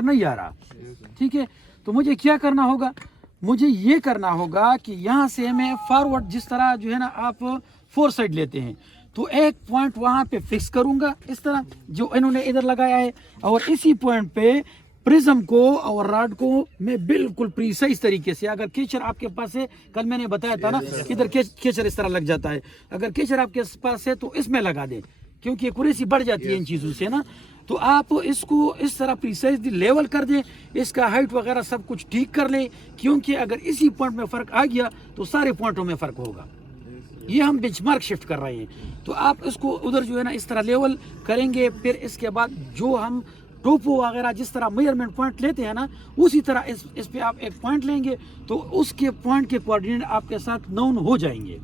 नहीं आ रहा, ठीक है। तो मुझे क्या करना होगा, मुझे ये करना होगा कि यहाँ से मैं फॉरवर्ड, जिस तरह जो है ना आप 4 साइड लेते हैं, तो एक पॉइंट वहाँ पे फिक्स करूँगा इस तरह जो इन्होंने इधर लगाया है, और इसी पॉइंट पे प्रिज्म को और रॉड को मैं बिल्कुल प्रीसाइज तरीके से, अगर केचर आपके पास है, कल मैंने बताया था ना कि इधर केचर इस तरह लग जाता है, अगर केचर आपके पास है तो इसमें लगा दें, क्योंकि एक्यूरेसी बढ़ जाती है इन चीज़ों से ना। तो आप इसको इस तरह प्रीसाइजली लेवल कर दें, इसका हाइट वगैरह सब कुछ ठीक कर लें, क्योंकि अगर इसी पॉइंट में फ़र्क आ गया तो सारे पॉइंटों में फ़र्क होगा। ये हम बेंचमार्क शिफ्ट कर रहे हैं, तो आप इसको उधर जो है ना इस तरह लेवल करेंगे। फिर इसके बाद जो हम टोपो वगैरह जिस तरह मेजरमेंट पॉइंट लेते हैं ना, उसी तरह इस पे आप एक पॉइंट लेंगे तो उसके पॉइंट के कोऑर्डिनेट आपके साथ नोन हो जाएंगे।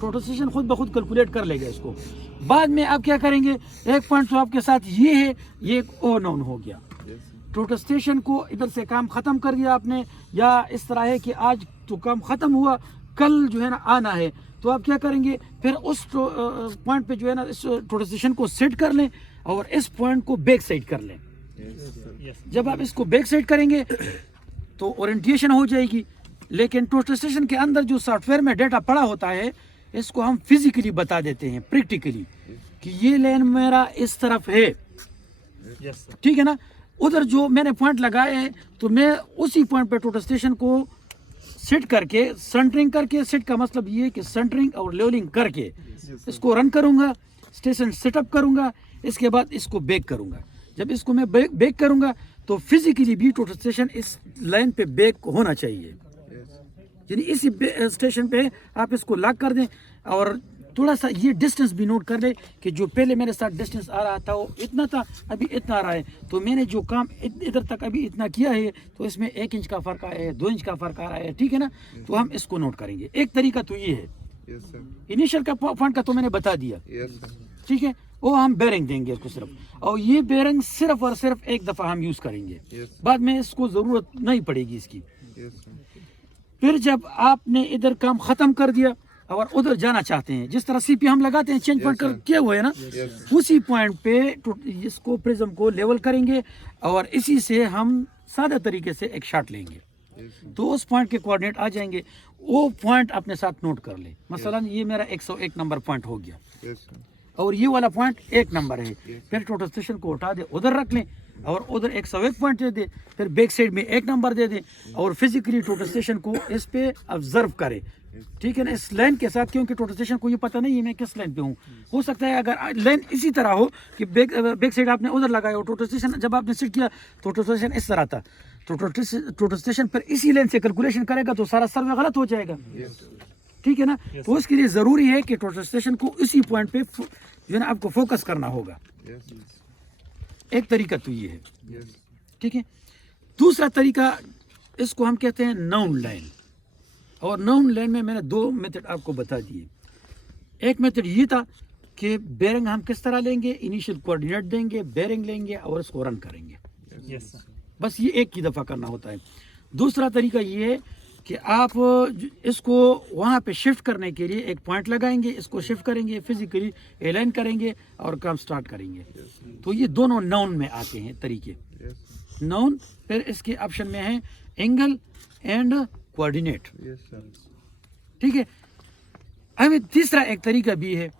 टोटल स्टेशन खुद ब खुद कैलकुलेट कर लेगा इसको। बाद में आप क्या करेंगे, एक पॉइंट तो आपके साथ ये है, ये एक और नोन हो गया। टोटल स्टेशन को इधर से काम ख़त्म कर दिया आपने, या इस तरह है कि आज तो काम ख़त्म हुआ, कल जो है ना आना है, तो आप क्या करेंगे, फिर उस पॉइंट पे जो है ना इस टोटल स्टेशन को सेट कर लें और इस पॉइंट को बैक साइड कर लें। जब आप इसको बैक साइड करेंगे तो ओरिएंटेशन हो जाएगी, लेकिन टोटल स्टेशन के अंदर जो सॉफ्टवेयर में डेटा पड़ा होता है, इसको हम फिजिकली बता देते हैं, प्रैक्टिकली, कि ये लाइन मेरा इस तरफ है, ठीक है ना। उधर जो मैंने पॉइंट लगाए हैं, तो मैं उसी पॉइंट पे टोटल स्टेशन को सेट करके, सेंटरिंग करके, सेट का मतलब ये कि सेंटरिंग और लेवलिंग करके इसको रन करूंगा, स्टेशन सेटअप करूंगा, इसके बाद इसको बैक करूंगा। जब इसको मैं बैक करूंगा तो फिजिकली भी टोटल स्टेशन इस लाइन पे बैक होना चाहिए, यानी इसी स्टेशन पे आप इसको लॉक कर दें। और थोड़ा सा ये डिस्टेंस भी नोट कर ले कि जो पहले मेरे साथ डिस्टेंस आ रहा था वो इतना था, अभी इतना आ रहा है, तो मैंने जो काम इधर तक अभी इतना किया है, तो इसमें 1 इंच का फ़र्क आया है, 2 इंच का फ़र्क आ रहा है, ठीक है ना। तो हम इसको नोट करेंगे। एक तरीका तो ये है, इनिशियल का पॉइंट का तो मैंने बता दिया, ठीक है। वो हम बेरिंग देंगे इसको सिर्फ, और ये बेरिंग सिर्फ और सिर्फ एक दफ़ा हम यूज़ करेंगे, बाद में इसको ज़रूरत नहीं पड़ेगी इसकी। फिर जब आपने इधर काम ख़त्म कर दिया और उधर जाना चाहते हैं, जिस तरह सीपी हम लगाते हैं, चेंज पॉइंट किए हुए है ना, उसी पॉइंट पे इसको प्रिज्म को लेवल करेंगे और इसी से हम सादा तरीके से एक शॉट लेंगे, तो उस पॉइंट के कोऑर्डिनेट आ जाएंगे। वो पॉइंट अपने साथ नोट कर ले, मसलन ये मेरा 101 नंबर पॉइंट हो गया और ये वाला पॉइंट 1 नंबर है। फिर टोटल स्टेशन को उठा दे, उधर रख लें और उधर 101 पॉइंट दे दे, फिर बैक साइड में 1 नंबर दे दें और फिजिकली टोटल स्टेशन को इस पे ऑब्जर्व करें, ठीक है ना, इस लाइन के साथ, क्योंकि टोटल स्टेशन को ये पता नहीं है मैं किस लाइन पे हूँ। हो सकता है अगर लाइन इसी तरह हो कि बैक साइड आपने उधर लगाया और टोटल स्टेशन जब आपने सेट किया टोटल स्टेशन इस तरह था, तो टोटल स्टेशन पर इसी लाइन से कैलकुलेशन करेगा तो सारा सर्वे गलत हो जाएगा, ठीक है ना। तो उसके लिए ज़रूरी है कि टोटल स्टेशन को इसी पॉइंट पे जो है ना आपको फोकस करना होगा। एक तरीका तो ये है, ठीक है। दूसरा तरीका, इसको हम कहते हैं नाउन लाइन, और नाउन लाइन में मैंने 2 मेथड आपको बता दिए। एक मेथड ये था कि बेरिंग हम किस तरह लेंगे, इनिशियल कोऑर्डिनेट देंगे, बेरिंग लेंगे और इसको रन करेंगे, बस ये एक ही दफ़ा करना होता है। दूसरा तरीका ये है कि आप इसको वहाँ पे शिफ्ट करने के लिए एक पॉइंट लगाएंगे, इसको शिफ्ट करेंगे, फिजिकली अलाइन करेंगे और काम स्टार्ट करेंगे। तो ये दोनों नाउन में आते हैं तरीके, नाउन। फिर इसके ऑप्शन में है एंगल एंड कोऑर्डिनेट, ठीक है। अभी तीसरा एक तरीका भी है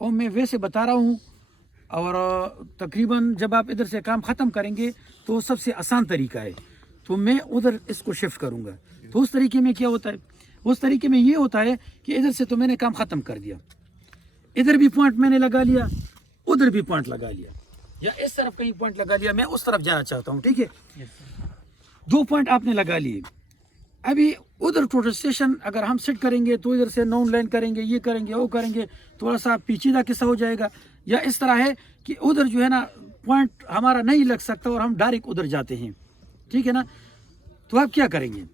और मैं वैसे बता रहा हूँ, और तकरीबन जब आप इधर से काम ख़त्म करेंगे तो सबसे आसान तरीका है, तो मैं उधर इसको शिफ्ट करूँगा। तो उस तरीके में क्या होता है, उस तरीके में ये होता है कि इधर से तो मैंने काम ख़त्म कर दिया, इधर भी पॉइंट मैंने लगा लिया, उधर भी पॉइंट लगा लिया, या इस तरफ कहीं पॉइंट लगा लिया, मैं उस तरफ जाना चाहता हूँ, ठीक है। 2 पॉइंट आपने लगा लिए। अभी उधर टोटल स्टेशन अगर हम सेट करेंगे तो इधर से नाउन लाइन करेंगे, ये करेंगे, वो करेंगे, थोड़ा सा पेचीदा किस्सा हो जाएगा। या इस तरह है कि उधर जो है ना पॉइंट हमारा नहीं लग सकता और हम डायरेक्ट उधर जाते हैं, ठीक है ना। तो आप क्या करेंगे,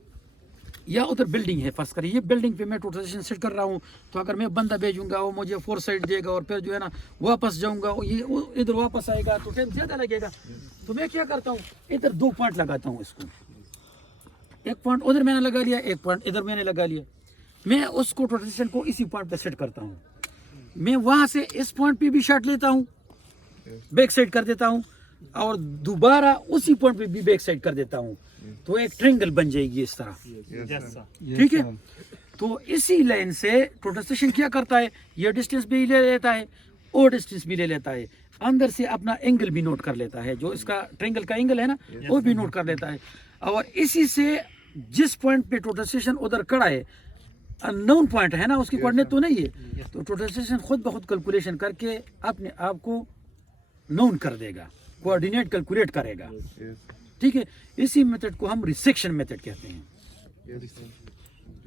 या उधर बिल्डिंग है, फर्स्ट करिए, ये बिल्डिंग पे मैं टोटल स्टेशन सेट कर रहा हूँ, तो अगर मैं बंदा भेजूंगा वो मुझे 4 साइड देगा और फिर जो है ना वापस जाऊंगा, ये इधर वापस आएगा तो टाइम ज़्यादा लगेगा। तो मैं क्या करता हूँ, इधर 2 पॉइंट लगाता हूँ, इसको एक पॉइंट उधर मैंने लगा लिया, एक पॉइंट इधर मैंने लगा लिया, मैं उसको टोटल स्टेशन को इसी पॉइंट पे सेट करता हूँ। मैं वहाँ से इस पॉइंट पे भी शॉट लेता हूँ, बैक साइड कर देता हूँ, और दोबारा उसी पॉइंट पे भी बैक साइड कर देता हूँ, तो एक ट्रायंगल बन जाएगी इस तरह, ठीक है। तो इसी लाइन से प्रोटेस्टेशन क्या करता है, ये डिस्टेंस भी ले लेता है और डिस्टेंस भी ले लेता है, अंदर से अपना एंगल भी नोट कर लेता है, जो इसका ट्रायंगल का एंगल है ना वो भी नोट कर लेता है। और इसी से जिस पॉइंट पे प्रोटेस्टेशन उधर खड़ा है, अननोन पॉइंट है ना, उसकी कोऑर्डिनेट तो नहीं है, तो प्रोटेस्टेशन खुद ब खुद कैलकुलेशन करके अपने आप को नोन कर देगा, कोऑर्डिनेट कैलकुलेट करेगा, ठीक है। इसी मेथड को हम रिसेक्शन मेथड कहते हैं।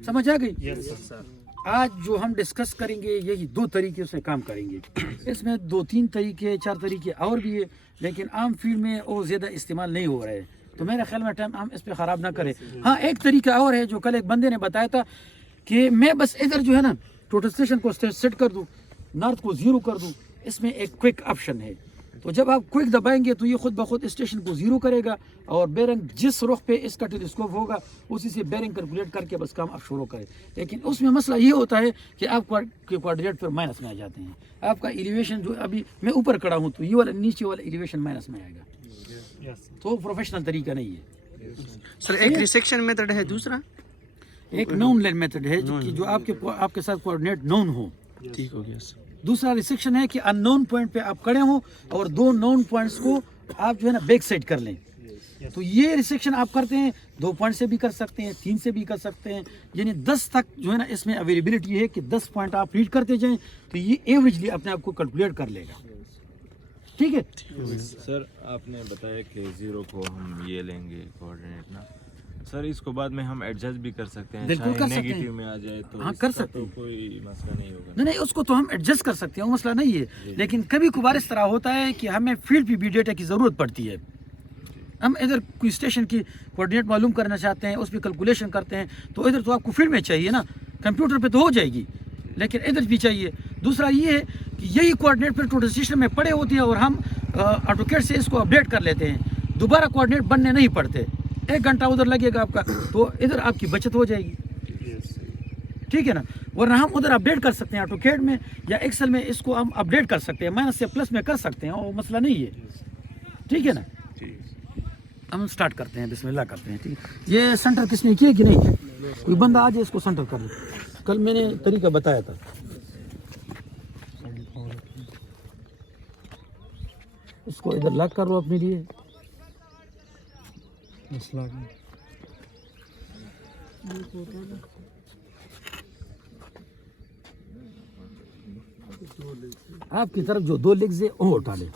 समझ आ गई? आज जो हम डिस्कस करेंगे यही 2 तरीके से काम करेंगे। इसमें 2-3 तरीके 4 तरीके और भी है, लेकिन आम फील्ड में वो ज़्यादा इस्तेमाल नहीं हो रहे हैं, तो मेरे ख्याल में टाइम हम इस पर ख़राब ना करें। हाँ, एक तरीका और है जो कल एक बंदे ने बताया था कि मैं बस इधर जो है ना प्रोटेस्टेशन को सेट कर दूँ, नॉर्थ को 0 कर दूँ। इसमें एक क्विक ऑप्शन है, तो जब आप क्विक दबाएंगे तो ये खुद ब खुद स्टेशन को 0 करेगा और बेरिंग जिस रुख पे इसका टेलीस्कोप होगा उसी से बेरिंग कैलकुलेट करके बस काम आप शुरू करें। लेकिन उसमें मसला ये होता है कि आप कोऑर्डिनेट फिर माइनस में आ जाते हैं। आपका एलिवेशन जो अभी मैं ऊपर खड़ा हूँ तो ये वाला नीचे वाला एलिवेशन माइनस में आएगा, तो प्रोफेशनल तरीका नहीं है। सर एक रिसेक्शन मेथड है, दूसरा एक नोन लाइन मेथड है जो आपके साथ कोऑर्डिनेट नोन हो, ठीक हो गया सर। दूसरा रिसेक्शन है कि अननोन पॉइंट पे आप खड़े हो और 2 नोन पॉइंट्स को आप जो है ना बैक साइड कर लें, तो ये रिसेक्शन आप करते हैं 2 पॉइंट से भी कर सकते हैं, 3 से भी कर सकते हैं, यानी 10 तक जो है ना इसमें अवेलेबिलिटी है कि 10 पॉइंट आप रीड करते जाएं तो ये एवरेजली अपने आप को कैलकुलेट कर लेगा, ठीक है। सर आपने बताया कि 0 को हम ये लेंगे कोऑर्डिनेट ना, सर इसको बाद में हम एडजस्ट भी कर सकते हैं, बिल्कुल कर सकते हैं। नेगेटिव में आ जाए तो हाँ, कर सकते तो हैं। कोई मसला नहीं होगा। नहीं, उसको तो हम एडजस्ट कर सकते हैं, वो मसला नहीं है। लेकिन कभी कभार इस तरह होता है कि हमें फील्ड पे भी डेटा की ज़रूरत पड़ती है। हम इधर कोई स्टेशन की कोऑर्डिनेट मालूम करना चाहते हैं, उस पर कैलकुलेशन करते हैं, तो इधर तो आपको फील्ड में चाहिए ना, कंप्यूटर पे तो हो जाएगी, लेकिन इधर भी चाहिए। दूसरा ये है कि यही कोऑर्डिनेट फिर टोटल सिस्टम में पड़े होते हैं और हम ऑटोकैड से इसको अपडेट कर लेते हैं, दोबारा कोऑर्डिनेट बनने नहीं पड़ते। 1 घंटा उधर लगेगा आपका, तो इधर आपकी बचत हो जाएगी, ठीक है ना। वरना हम उधर अपडेट कर सकते हैं ऑटोकैड में या एक्सेल में, इसको हम अपडेट कर सकते हैं, माइनस से प्लस में कर सकते हैं, वो मसला नहीं है, ठीक है ना। हम स्टार्ट करते हैं, बिस्मिल्लाह करते हैं, ठीक है। ये सेंटर किसने किया कि नहीं, कोई बंदा आज इसको सेंटर कर ले, कल मैंने तरीका बताया था। इसको इधर लॉक कर लो अपने लिए, आपकी तरफ जो 2 लेग्स है वो उठा ले।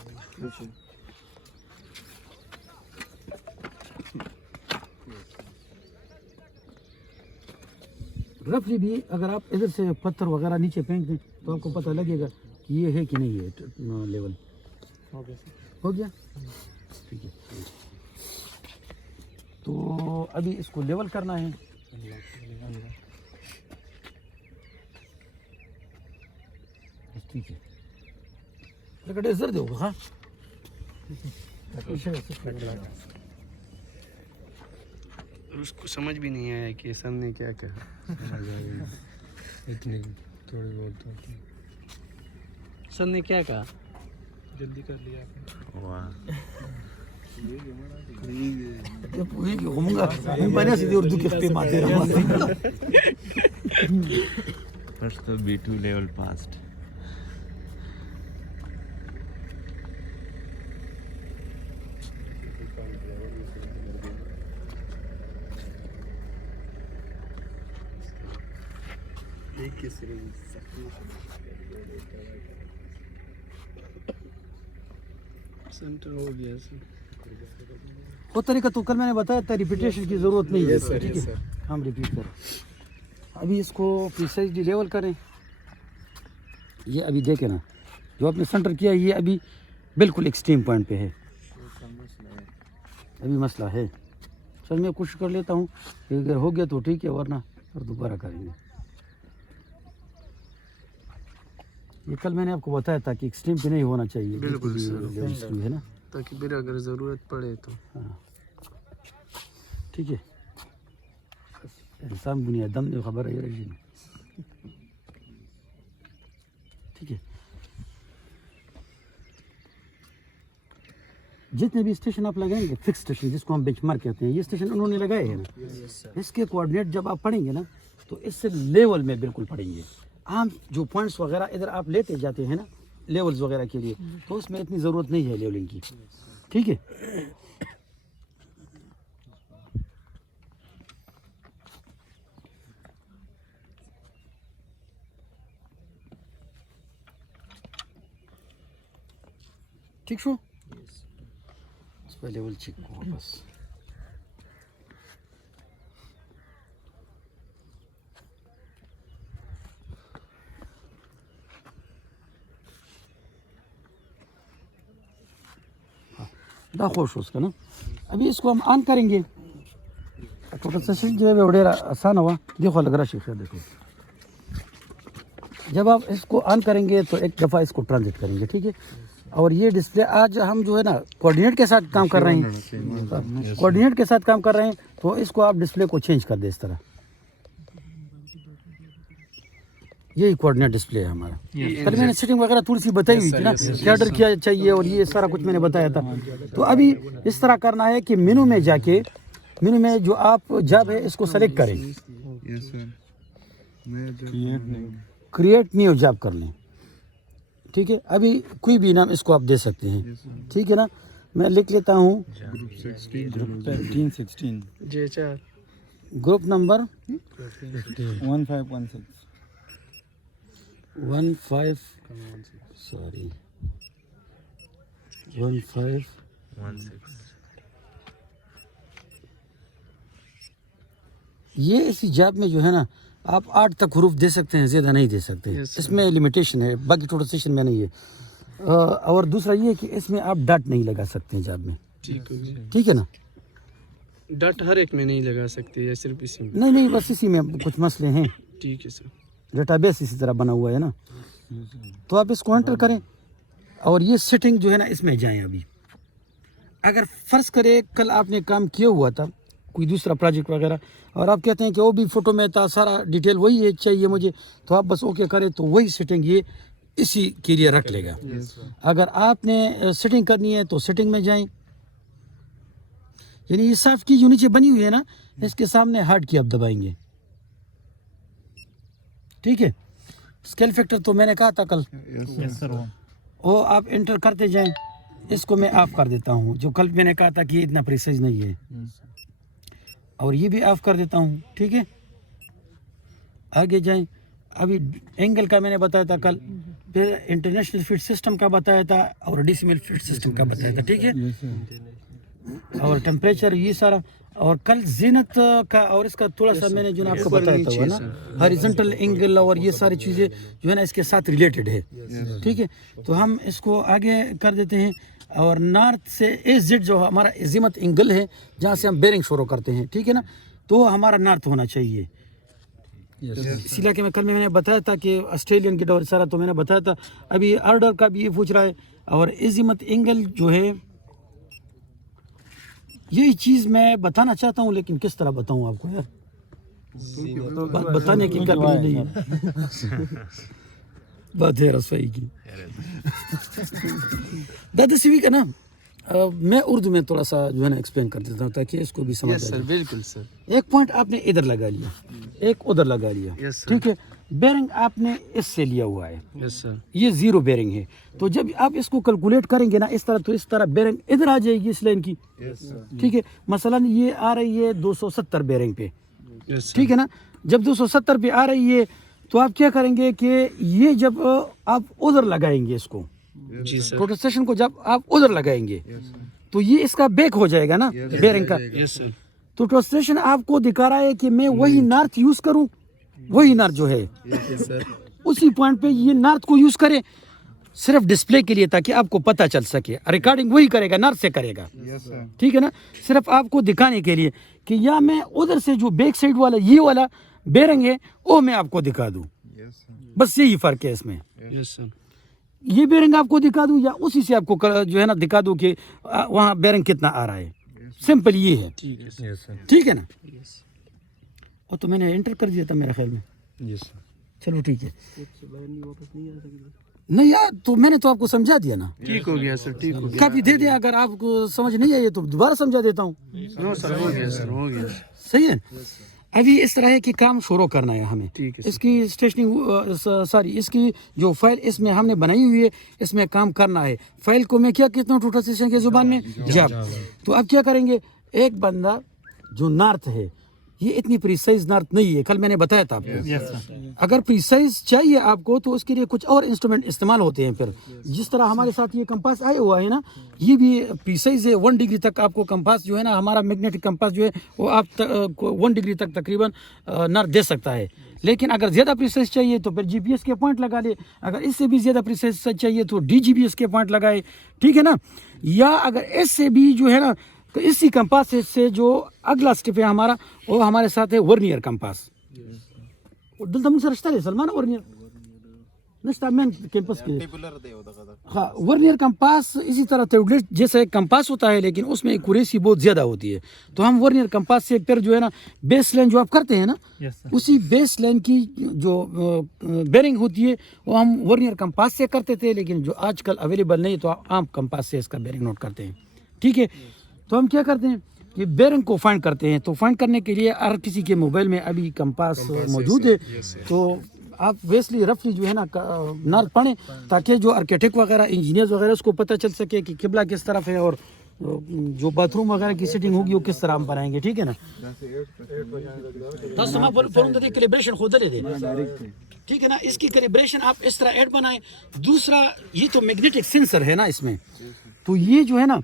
रफली भी अगर आप इधर से पत्थर वगैरह नीचे फेंक दें तो आपको पता लगेगा कि ये है कि नहीं है लेवल। हो गया, ठीक है। तो अभी इसको लेवल करना है, ठीक है। लगड़े जर दो, हाँ उसको समझ भी नहीं आया कि सर ने क्या कहा। इतनी थोड़ी बहुत सर ने क्या कहा, जल्दी कर लिया आपने। वाह, वही घूमूंगा मैंने सीधे उर्दू के पे मारते रहा। फर्स्ट तो B2 लेवल पास्ट। सेंटर हो गया सर। वो तरीका तो कल मैंने बताया था, रिपीटेशन की ज़रूरत नहीं है, ठीक है। हम रिपीट करें, अभी इसको प्रिसाइजली लेवल करें। ये अभी देखें ना, जो आपने सेंटर किया ये अभी बिल्कुल एक्सट्रीम पॉइंट पे है, अभी मसला है। चल मैं कोशिश कर लेता हूँ, अगर हो गया तो ठीक है, वरना फिर दोबारा करेंगे। ये कल मैंने आपको बताया था कि एक्सट्रीम पे नहीं होना चाहिए, बिल्कुल सर, है ना, ताकि फिर अगर ज़रूरत पड़े तो। हाँ ठीक है। इंसान बुनिया दम ने खबर है रही, ठीक है। जितने भी स्टेशन आप लगाएंगे फिक्स स्टेशन जिसको हम बेंचमार्क कहते हैं, ये स्टेशन उन्होंने लगाए हैं ना, इसके कोऑर्डिनेट जब आप पढ़ेंगे ना तो इससे लेवल में बिल्कुल पढ़ेंगे। आम जो पॉइंट्स वगैरह इधर आप लेते जाते हैं ना लेवल्स वगैरह के लिए, तो उसमें इतनी ज़रूरत नहीं है लेवलिंग की, ठीक है। ठीक छो इस पर लेवल चेक को बस दा खुश उसका ना। अभी इसको हम ऑन करेंगे, थोड़ा सा जो है वडेरा आसान हुआ, देखो लग रहा है, देखो जब आप इसको ऑन करेंगे तो एक दफ़ा इसको ट्रांजिट करेंगे, ठीक है। और ये डिस्प्ले आज हम जो है ना कोऑर्डिनेट के साथ काम कर रहे हैं, कोऑर्डिनेट के साथ काम कर रहे हैं, तो इसको आप डिस्प्ले को चेंज कर दे इस तरह। यही कोऑर्डिनेट डिस्प्ले है हमारा। कल मैंने सेटिंग वगैरह थोड़ी सी बताई हुई थी ना, क्या ऑर्डर किया चाहिए और ये सारा कुछ मैंने बताया था। तो अभी इस तरह करना है कि मेनू में जाके, मेनू में जो आप जॉब है इसको सेलेक्ट करें, क्रिएट न्यू जॉब कर लें, ठीक है। अभी कोई भी नाम इसको आप दे सकते हैं, ठीक है ना। मैं लिख लेता हूँ ग्रुप नंबर 1516 1516 ये इसी जॉब में जो है ना आप 8 तक हरूफ दे सकते हैं, ज़्यादा नहीं दे सकते, इसमें लिमिटेशन है, बाकी टोटल सेशन में नहीं है। और दूसरा ये है कि इसमें आप डॉट नहीं लगा सकते हैं जॉब में, ठीक है ना। डॉट हर एक में नहीं लगा सकते या सिर्फ इसी में? नहीं, बस इसी में कुछ मसले हैं, ठीक है सर। डेटाबेस इसी तरह बना हुआ है ना, तो आप इसको एंटर करें और ये सेटिंग जो है ना इसमें जाएं। अभी अगर फर्ज करें कल आपने काम किया हुआ था कोई दूसरा प्रोजेक्ट वगैरह और आप कहते हैं कि वो भी फ़ोटो में था, सारा डिटेल वही है चाहिए मुझे, तो आप बस ओके करें तो वही सेटिंग ये इसी के लिए रख लेगा। अगर आपने सेटिंग करनी है तो सेटिंग में जाएं, यानी ये साफ की जो नीचे बनी हुई है ना इसके सामने हार्ड की आप दबाएंगे, ठीक है। स्केल फैक्टर तो मैंने कहा था कल, वो आप एंटर करते जाएं। इसको मैं ऑफ कर देता हूँ, जो कल मैंने कहा था कि ये इतना प्रिसाइज नहीं है, और ये भी ऑफ कर देता हूँ, ठीक है। आगे जाएं। अभी एंगल का मैंने बताया था कल, फिर इंटरनेशनल फीड सिस्टम का बताया था और डेसिमल फीड सिस्टम का बताया था, ठीक है। और टेम्परेचर ये सारा, और कल जीनत का और इसका थोड़ा सा मैंने जो आपको बताया था ना, हॉरिजॉन्टल एंगल और ये सारी चीज़ें जो है ना इसके साथ रिलेटेड है, ठीक है। तो हम इसको आगे कर देते हैं। और नॉर्थ से AZ जो हमारा अजीमत एंगल है जहाँ से हम बेरिंग शुरू करते हैं, ठीक है ना, तो हमारा नॉर्थ होना चाहिए। इस इलाके में कल मैंने बताया था कि ऑस्ट्रेलियन गेट और सारा तो मैंने बताया था। अभी ऑर्डर का भी ये पूछ रहा है, और अजीमत एंगल जो है यही चीज़ मैं बताना चाहता हूँ, लेकिन किस तरह बताऊँ आपको यार, बात बताने की काबिल नहीं है। बात है रसोई की दादा सीवी का ना। मैं उर्दू में थोड़ा सा जो है ना एक्सप्लेन कर देता हूँ ताकि इसको भी समझ सर। बिल्कुल सर। एक पॉइंट आपने इधर लगा लिया, एक उधर लगा लिया, ठीक है। बेरिंग आपने इससे लिया हुआ है, यस सर। ये 0 बेरिंग है, तो जब आप इसको कैलकुलेट करेंगे ना इस तरह, तो इस तरह बेरिंग इधर आ जाएगी इस लाइन की, ठीक है। मसलन ये आ रही है 270 बेरिंग पे, ठीक है ना। जब 270 पे आ रही है तो आप क्या करेंगे कि ये जब आप उधर लगाएंगे इसको, जी सर, टोटल सेशन को जब आप उधर लगाएंगे तो ये इसका बैक हो जाएगा ना बेरिंग का। Yes sir. तो ट्रांसलेशन आपको दिखा रहा है कि मैं वही नॉर्थ यूज करूं, वही नॉर्थ जो है उसी पॉइंट पे ये नॉर्थ को यूज करें सिर्फ डिस्प्ले के लिए, ताकि आपको पता चल सके। रिकॉर्डिंग वही करेगा, नॉर्थ से करेगा, ठीक है ना, सिर्फ आपको दिखाने के लिए कि या मैं उधर से जो बैक साइड वाला ये वाला बेरिंग है वो मैं आपको दिखा दूं, बस यही फर्क है इसमें। Yes sir. ये बेरिंग आपको दिखा दूं या उसी से आपको जो है ना दिखा दूं कि वहाँ बेरिंग कितना आ रहा है, सिंपल ये है, ठीक है ना। और तो मैंने एंटर कर दिया था मेरे ख्याल में, चलो ठीक है। नहीं यार, तो मैंने तो आपको समझा दिया ना, ठीक हो गया सर, ठीक हो गया। कापी दे दे, अगर आपको समझ नहीं आई तो दोबारा समझा देता हूँ। नो सर, हो गया सर, हो गया। सही है। अभी इस तरह के काम शुरू करना है हमें। ठीक है सर। इसकी स्टेशनिंग सॉरी इसकी जो फाइल इसमें हमने बनाई हुई है, इसमें काम करना है। फाइल को मैं क्या कहता हूँ टोटल स्टेशन की जुबान में, जब। तो अब क्या करेंगे, एक बंदा जो नॉर्थ है, ये इतनी प्रिसाइज नॉर्थ नहीं है, कल मैंने बताया था आपको। अगर प्रिसाइज चाहिए आपको तो उसके लिए कुछ और इंस्ट्रूमेंट इस्तेमाल होते हैं। फिर जिस तरह हमारे साथ ये कंपास आया हुआ है ना, ये भी प्रिसाइज है। 1 डिग्री तक आपको कंपास जो है ना, हमारा मैग्नेटिक कंपास जो है वो आप 1 डिग्री तक तकरीबन नॉर्थ दे सकता है। लेकिन अगर ज़्यादा प्रिसाइज चाहिए तो फिर जीपीएस के पॉइंट लगा ले, अगर इससे भी ज़्यादा प्रिसाइज चाहिए तो डीजीपीएस के पॉइंट लगाए, ठीक है ना। या अगर इससे भी जो है ना, तो इसी कंपास से जो अगला स्टेप है हमारा, वो हमारे साथ है वर्नियर कंपास। दलता सर रिश्ता सलमान वर्नियर नस्ता मैन कैंपस के, हाँ वर्नियर कंपास इसी तरह टेबलेट जैसा एक कंपास होता है, लेकिन उसमें एक्यूरेसी बहुत ज़्यादा होती है। तो हम वर्नियर कंपास से फिर जो है ना, बेस लाइन जो आप करते हैं ना, उसी बेस लाइन की जो बेरिंग होती है वो हम वर्नियर कंपास से करते थे, लेकिन जो आजकल अवेलेबल नहीं तो आम कंपास से इसका बेरिंग नोट करते हैं, ठीक है। तो हम क्या करते हैं कि बेरिंग को फाइंड करते हैं। तो फाइंड करने के लिए हर किसी के मोबाइल में अभी कंपास मौजूद है, तो आप वेस्टली रफली जो है ना नॉर्थ पढ़ें, ताकि जो आर्किटेक्ट वगैरह इंजीनियर्स वगैरह उसको पता चल सके कि किबला किस तरफ है और जो बाथरूम वगैरह की सेटिंग होगी वो किस तरह हम बनाएंगे, ठीक है ना। कैलिब्रेशन खुद ले दे, ठीक है ना। इसकी कैलिब्रेशन आप इस तरह ऐड बनाएं। दूसरा, ये तो मैग्नेटिक सेंसर है ना इसमें, तो ये जो है ना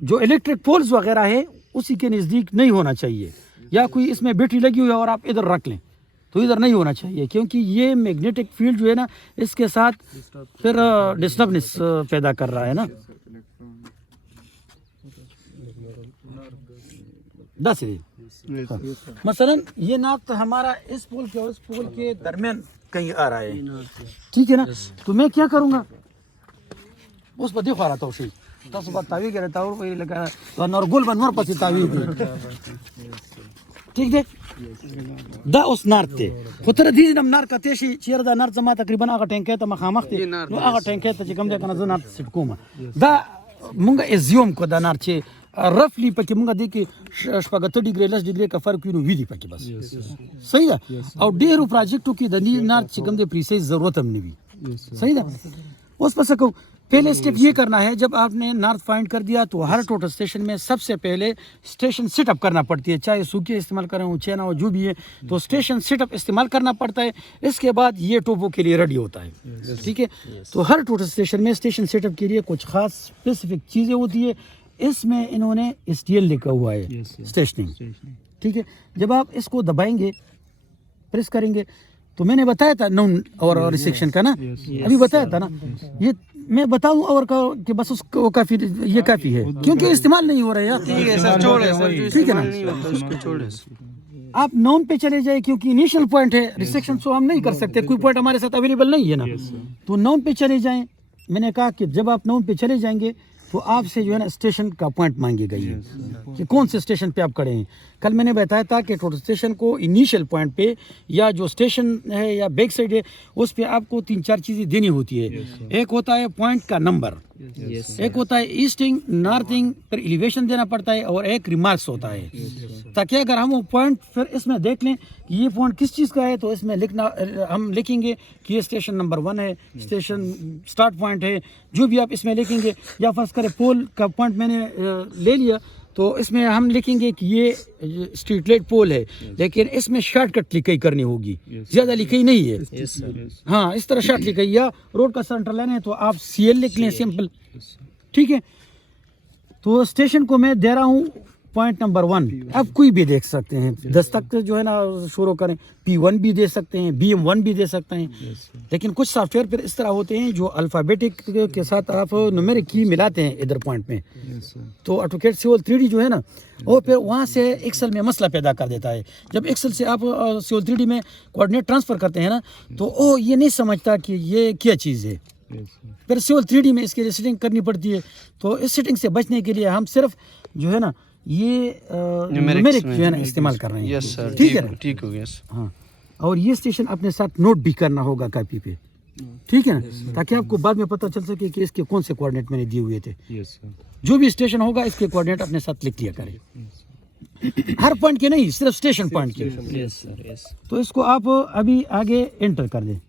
जो इलेक्ट्रिक पोल्स वगैरह है उसी के नज़दीक नहीं होना चाहिए, या कोई इसमें बैटरी लगी हुई है और आप इधर रख लें तो इधर नहीं होना चाहिए, क्योंकि ये मैग्नेटिक फील्ड जो है ना इसके साथ फिर डिस्टर्बनेस पैदा कर रहा है ना। दस मसलन ये नाप हमारा इस पोल के और इस पोल के दरमियान कहीं आ रहा है, ठीक है ना। तो मैं क्या करूँगा, उस पर देखो आ रहा था उसे तस बात तावी के रहता और लगा तो नरगुल बनवर पसी तावी थी, ठीक है। दा उस नार्थ थे खुतर दी नम नार का तेशी चेर दा नार्थ जमा तकरीबन आगा टैंक है तो मखामख थे नो आगा टैंक है तो कम दे कना ज नार्थ सिटकोमा दा मुंगा एज्यूम को दा नार्थ चे रफली पके मुंगा देखि 70 डिग्री लस डिग्री का फर्क क्यों विधि पके बस सही है। और डेरो प्रोजेक्ट की दनी नार्थ चिकम दे प्रीसाइज जरूरत हमने भी सही है। उस पर सको पहले स्टेप ये करना है, जब आपने नॉर्थ फाइंड कर दिया तो हर टोटल स्टेशन में सबसे पहले स्टेशन सेटअप करना पड़ती है, चाहे सूखे इस्तेमाल करें ऊँचे ना हो जो भी है, तो स्टेशन सेटअप इस्तेमाल करना पड़ता है। इसके बाद ये टोपो के लिए रेडी होता है, ठीक है। तो हर टोटल स्टेशन में स्टेशन सेटअप के लिए कुछ खास स्पेसिफिक चीज़ें होती है। इसमें इन्होंने STL लिखा हुआ है स्टेशनिंग, ठीक है। जब आप इसको दबाएंगे प्रेस करेंगे तो मैंने बताया था नाउन और रिसेक्शन का ना, अभी बताया था ना। ये मैं बताऊं और कि बस उसको काफी, ये काफी है क्योंकि इस्तेमाल नहीं हो रहा है यार, ठीक है सर, छोड़ सर, ठीक है ना। उसको छोड़ आप नाउन पे चले जाए क्योंकि इनिशियल पॉइंट है, रिसेक्शन तो हम नहीं कर सकते, कोई पॉइंट हमारे साथ अवेलेबल नहीं है ना। तो नाउन पे चले जाएं। मैंने कहा कि जब आप नाउन पे चले जाएंगे तो आपसे जो है ना स्टेशन का पॉइंट मांगेगा ये कि कौन से स्टेशन पे आप खड़े हैं। कल मैंने बताया था कि टोटल स्टेशन को इनिशियल पॉइंट पे या जो स्टेशन है या बैक साइड है उस पे आपको 3-4 चीज़ें देनी होती है। एक होता है पॉइंट का नंबर, एक होता है ईस्टिंग नॉर्थिंग, फिर एलिवेशन देना पड़ता है, और एक रिमार्क्स होता है, ताकि अगर हम वो पॉइंट फिर इसमें देख लें कि ये पॉइंट किस चीज़ का है तो इसमें लिखना, हम लिखेंगे कि ये स्टेशन नंबर 1 है, स्टेशन स्टार्ट पॉइंट है, जो भी आप इसमें लिखेंगे। या फर्स्ट करें पोल का पॉइंट मैंने ले लिया तो इसमें हम लिखेंगे कि ये स्ट्रीट लाइट पोल है, लेकिन इसमें शॉर्टकट लिखाई करनी होगी, ज़्यादा लिखाई नहीं है। हाँ, इस तरह शॉर्ट लिखाई, या रोड का सेंटर लेना है तो आप CL लिख लें सिंपल, ठीक है। तो स्टेशन को मैं दे रहा हूँ पॉइंट नंबर 1। आप कोई भी देख सकते हैं, 10 तक जो है ना शुरू करें, P1 भी दे सकते हैं, BM1 भी दे सकते हैं। लेकिन कुछ सॉफ्टवेयर फिर इस तरह होते हैं जो अल्फ़ाबेटिक के साथ आप न्यूमेरिक की मिलाते हैं इधर पॉइंट में। तो ऑटोकैड सिविल 3D जो है ना, और फिर वहाँ से एक्सेल में मसला पैदा कर देता है। जब एक्सेल से आप सिविल 3D में कोऑर्डिनेट ट्रांसफ़र करते हैं ना, तो ये नहीं समझता कि ये क्या चीज़ है। फिर सिविल 3D में इसके लिए सेटिंग करनी पड़ती है। तो इस सेटिंग से बचने के लिए हम सिर्फ जो है ना ये न्यूमेरिक जो है ना इस्तेमाल कर रहे हैं। यस सर, ठीक है, ठीक हो गया। हाँ, और ये स्टेशन अपने साथ नोट भी करना होगा कॉपी पे, ठीक है ना, ताकि आपको बाद में पता चल सके कि इसके कौन से कोऑर्डिनेट मैंने दिए हुए थे। यस सर, जो भी स्टेशन होगा इसके कोऑर्डिनेट अपने साथ लिख लिया करें, हर पॉइंट के नहीं, सिर्फ स्टेशन पॉइंट के। Yes sir, yes. तो इसको आप अभी आगे एंटर कर दें।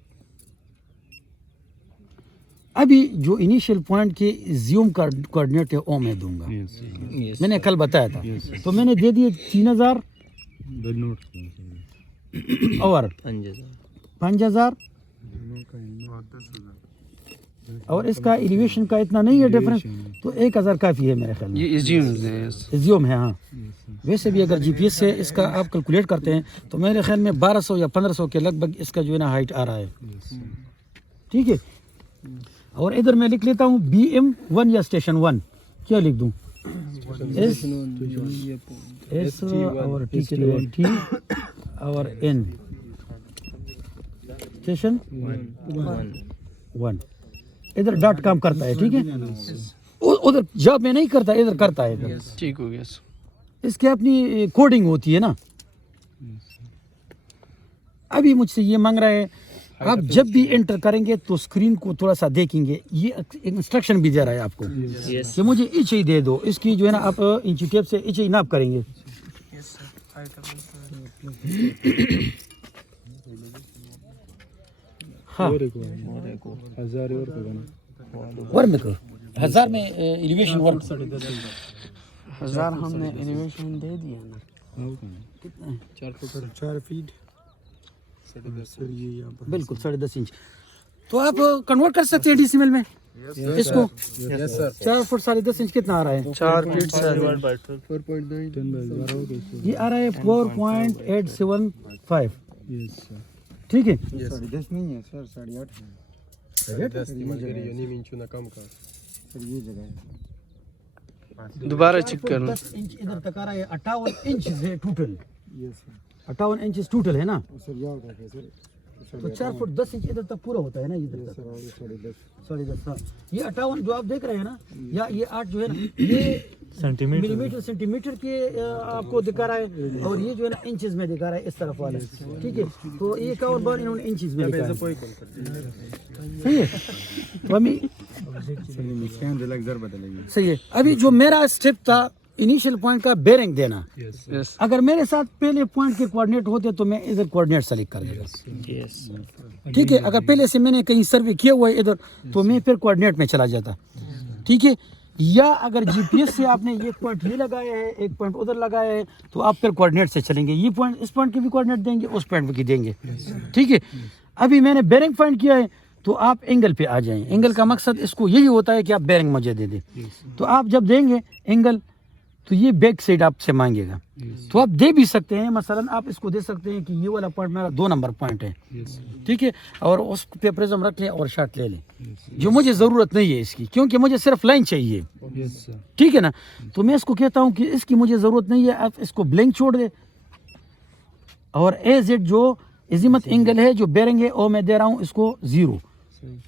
अभी जो इनिशियल पॉइंट के ज़ूम का कोऑर्डिनेट है वो मैं दूंगा, यस यस, मैंने कल बताया था। तो मैंने दे दिए 3000 और 5000 और इसका एलिवेशन का इतना नहीं है डिफरेंस, तो 1000 काफ़ी है मेरे ख्याल में। ये इज्यूम्स है, यस। एज्यूम है, हाँ। वैसे भी अगर जीपीएस से इसका आप कैलकुलेट करते हैं तो मेरे ख्याल में 1200 या 1500 के लगभग इसका जो है ना हाइट आ रहा है, ठीक है। और इधर मैं लिख लेता हूँ BM1 या स्टेशन 1, क्या लिख दूँ? एस और टी के लिए टी और N, स्टेशन 1। इधर डॉट काम करता है, ठीक है। उधर जॉब में नहीं करता, इधर करता है इधर। ठीक हो गया सर। इसके अपनी कोडिंग होती है ना। अभी मुझसे ये मांग रहा है, आप जब भी एंटर करेंगे तो स्क्रीन को थोड़ा सा देखेंगे, ये इंस्ट्रक्शन भी दे रहा है आपको कि मुझे इंच ही दे दो। इसकी जो है ना आप इंची टेप से इंच ही नाप करेंगे। हाँ, वर्क में 1000 में एलिवेशन वर्क 1000 हमने एलिवेशन दे दिया ना। कितना है? 4 फीट बिल्कुल 10.5 इंच। तो आप कन्वर्ट कर सकते हैं डेसिमल में इसको। 4 फुट 10.5 इंच कितना आ रहा है? 4 फीट सर, ये आ रहा है 4.875, ठीक है। 10.5 नहीं है सर, 8.5 है। 10 सर ये जगह है। दोबारा चेक करना। 10 इंच इधर तक आ रहा है, 58 इंच है टोटल। ये सर 58 इंच टोटल है ना। सर ये होता है सर, तो 4 फुट 10 इंच इधर तक पूरा होता है ना, इधर तक सर और 10.5 10.5। हाँ, ये 58 जो आप देख रहे हैं ना, या ये 8 जो है ना, ये सेंटीमीटर के आपको दिखा रहा है, और ये जो है ना इंचेस में दिखा रहा है इस तरफ वाला, ठीक है। तो ये का और बार इन्होंने इंचेस में दिखा है, सही है। तो अभी सही है। अभी जो मेरा स्टेप था इनिशियल पॉइंट का बेरिंग देना, यस अगर मेरे साथ पहले पॉइंट के कोऑर्डिनेट होते तो मैं इधर कोऑर्डिनेट सेलेक्ट कर देता, यस, ठीक है। अगर पहले से मैंने कहीं सर्वे किया हुआ है इधर तो मैं फिर कोऑर्डिनेट में चला जाता, ठीक है। या अगर जीपीएस से आपने एक पॉइंट ये लगाया है, एक पॉइंट उधर लगाया है, तो आप फिर कोऑर्डिनेट से चलेंगे। ये पॉइंट इस पॉइंट के भी कोऑर्डिनेट देंगे, उस पॉइंट की देंगे, ठीक है। अभी मैंने बेरिंग फाइंड किया है तो आप एंगल पे आ जाएं। एंगल का मकसद इसको यही होता है कि आप बेरिंग मुझे दे दें। तो आप जब देंगे एंगल तो ये बैक साइड आपसे मांगेगा, तो आप दे भी सकते हैं। मसलन आप इसको दे सकते हैं कि ये वाला पॉइंट मेरा 2 नंबर पॉइंट है, ठीक है, और उस पे प्रिज्म रख लें और शॉट ले लें, जो मुझे ज़रूरत नहीं है इसकी, क्योंकि मुझे सिर्फ लाइन चाहिए, ठीक है ना। तो मैं इसको कहता हूँ कि इसकी मुझे ज़रूरत नहीं है, आप इसको ब्लैंक छोड़ दे। और AZ जो अजीमत एंगल है, जो बेरिंग है, वो मैं दे रहा हूँ इसको 0,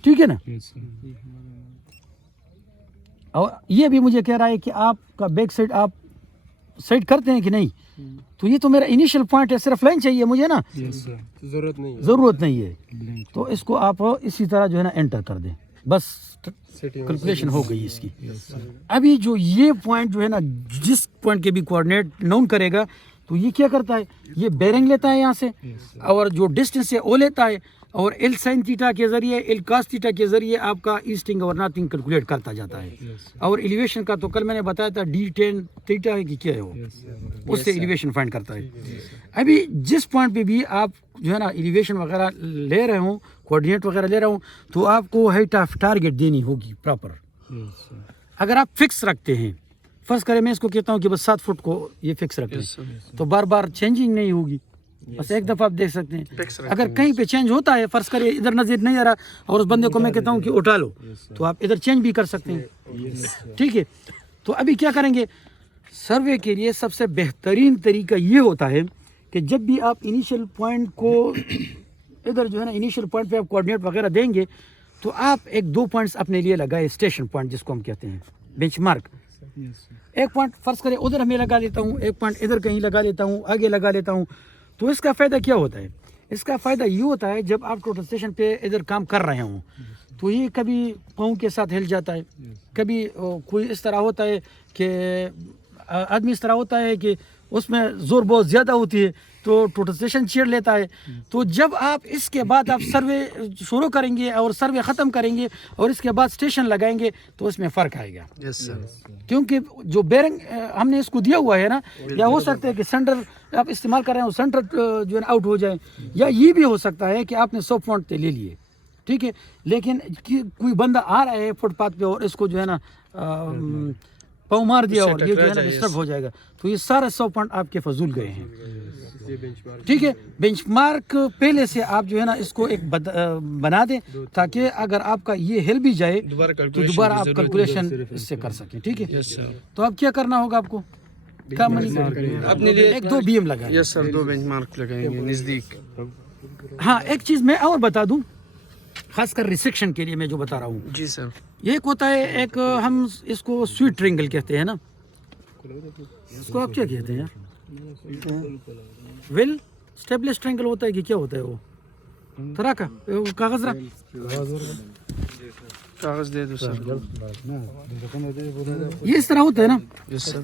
ठीक है ना। और ये भी मुझे कह रहा है कि आपका बैक साइड आप साइड करते हैं कि नहीं। तो ये तो मेरा इनिशियल पॉइंट है, सिर्फ लाइन चाहिए मुझे ना, ज़रूरत नहीं है। तो इसको आप इसी तरह जो है ना एंटर कर दें, बस कैलकुलेशन हो गई इसकी। अभी जो ये पॉइंट जो है ना, जिस पॉइंट के भी कोऑर्डिनेट नोन करेगा, तो ये क्या करता है, ये बेरिंग लेता है यहाँ से, और जो डिस्टेंस है वो लेता है, और L sin थीटा के जरिए, L cos थीटा के जरिए आपका ईस्टिंग और नॉर्थिंग कैलकुलेट करता जाता है। और एलिवेशन का तो कल मैंने बताया था D10 थीटा है कि क्या है वो, उससे एलिवेशन फाइंड करता है। अभी जिस पॉइंट पे भी आप जो है ना एलिवेशन वगैरह ले रहे हो, कोऑर्डिनेट वगैरह ले रहा हूँ, तो आपको हाइट ऑफ टारगेट देनी होगी प्रॉपर। अगर आप फिक्स रखते हैं, फर्स्ट करें मैं इसको कहता हूँ कि बस 7 फुट को ये फिक्स रखें, तो बार बार चेंजिंग नहीं होगी, बस एक दफ़ा आप देख सकते हैं। अगर कहीं पे चेंज होता है, फर्ज करिए इधर नज़र नहीं आ रहा और उस बंदे को मैं कहता हूँ कि उठा लो, तो आप इधर चेंज भी कर सकते हैं, ठीक है। तो अभी क्या करेंगे, सर्वे के लिए सबसे बेहतरीन तरीका ये होता है कि जब भी आप इनिशियल पॉइंट को इधर जो है ना इनिशियल पॉइंट पे आप कोऑर्डिनेट वगैरह देंगे, तो आप 1-2 पॉइंट्स अपने लिए लगाए, स्टेशन पॉइंट जिसको हम कहते हैं, बेंचमार्क। एक पॉइंट फर्ज करें उधर मैं लगा लेता हूँ, एक पॉइंट इधर कहीं लगा लेता हूँ, आगे लगा लेता हूँ। तो इसका फ़ायदा क्या होता है, اس کا فائدہ یہ ہوتا ہے جب آپ ٹوٹل اسٹیشن پہ ادھر کام کر رہے ہوں تو یہ کبھی پاؤں کے ساتھ ہل جاتا ہے, کبھی کوئی اس طرح ہوتا ہے کہ آدمی اس طرح ہوتا ہے کہ اس میں زور بہت زیادہ ہوتی ہے تو ٹوٹل اسٹیشن چھیڑ لیتا ہے. تو جب آپ اس کے بعد آپ سروے شروع کریں گے اور سروے ختم کریں گے اور اس کے بعد اسٹیشن لگائیں گے تو اس میں فرق آئے گا. یس سر. کیونکہ جو بیرنگ ہم نے اس کو دیا ہوا ہے نا, یا ہو سکتا ہے کہ سینٹر آپ استعمال کر رہے ہیں سینٹر جو ہے آؤٹ ہو جائے, یا یہ بھی ہو سکتا ہے کہ آپ نے 100 پوائنٹ لے لیے, ٹھیک ہے, لیکن کوئی بندہ آ رہا ہے فٹ پاتھ پہ اور اس کو جو ہے نا پاؤں مار دیا اور یہ جو ہے نا ڈسٹرب ہو جائے گا, تو یہ سارے 100 پوائنٹ آپ کے فضول گئے ہیں. ٹھیک ہے, بینچ مارک پہلے سے آپ جو ہے نا اس کو ایک بنا دیں تاکہ اگر آپ کا یہ ہل بھی جائے تو دوبارہ آپ کیلکولیشن اس سے کر سکیں. ٹھیک ہے, تو اب کیا کرنا ہوگا آپ کو, کام اپنے لیے ایک 2 BM لگائیں. یس سر, 2 بینچ مارک لگائیں گے نزدیک. ہاں ایک چیز میں اور بتا دوں, خاص کر ریسیکشن کے لیے میں جو بتا رہا ہوں. جی سر. یہ ایک ہوتا ہے, ایک ہم اس کو سویٹ ٹرینگل کہتے ہیں نا, اس کو آپ کیا کہتے ہیں یار, ویل اسٹیبلش ٹرینگل ہوتا ہے کہ کیا ہوتا ہے وہ, طرح کا کاغذ رکھ, کاغذ دے دو سر. یہ اس طرح ہوتا ہے نا یس سر.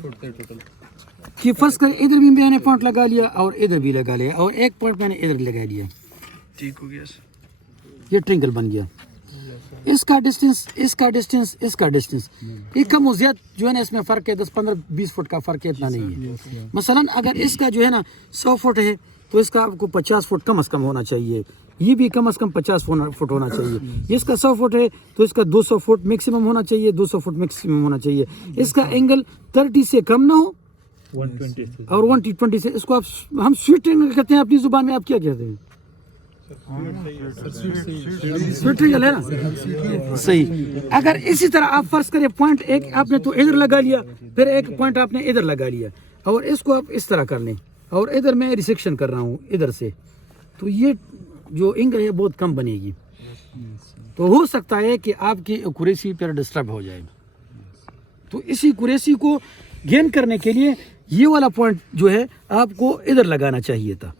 کہ فرض کر ادھر بھی میں نے پوائنٹ لگا لیا اور ادھر بھی لگا لیا اور ایک پوائنٹ میں نے ادھر لگا لیا, ٹھیک ہو گیا سر. یہ ٹرینگل بن گیا. اس کا ڈسٹینس, اس کا ڈسٹینس, اس کا ڈسٹینس, یہ کم و زیاد جو ہے نا اس میں فرق ہے, 10, 15, 20 فٹ کا فرق ہے, اتنا نہیں ہے. مثلا اگر اس کا جو ہے نا 100 فٹ ہے تو اس کا آپ کو 50 فٹ کم از کم ہونا چاہیے, یہ بھی کم از کم 50 فٹ ہونا چاہیے. اس کا 100 فٹ ہے تو اس کا 200 فٹ میکسیمم ہونا چاہیے, 200 فٹ میکسیمم ہونا چاہیے. اس کا اینگل 30 سے کم نہ ہو, 120 اور 120 سے. اس کو آپ ہم سویٹ اینگل کہتے ہیں, اپنی زبان میں آپ کیا کہتے ہیں, سویٹ اینگل ہے نا, صحیح. اگر اسی طرح آپ فرض کریں پوائنٹ ایک آپ نے تو ادھر لگا لیا, پھر ایک پوائنٹ آپ نے ادھر لگا لیا اور اس کو آپ اس طرح کر لیں اور ادھر میں ریسیکشن کر رہا ہوں ادھر سے, تو یہ جو اینگل ہے بہت کم بنے گی. تو ہو سکتا ہے کہ آپ کی ایکوریسی پھر ڈسٹرب ہو جائے. تو اسی ایکوریسی کو گین کرنے کے لیے یہ والا پوائنٹ جو ہے آپ کو ادھر لگانا چاہیے تھا,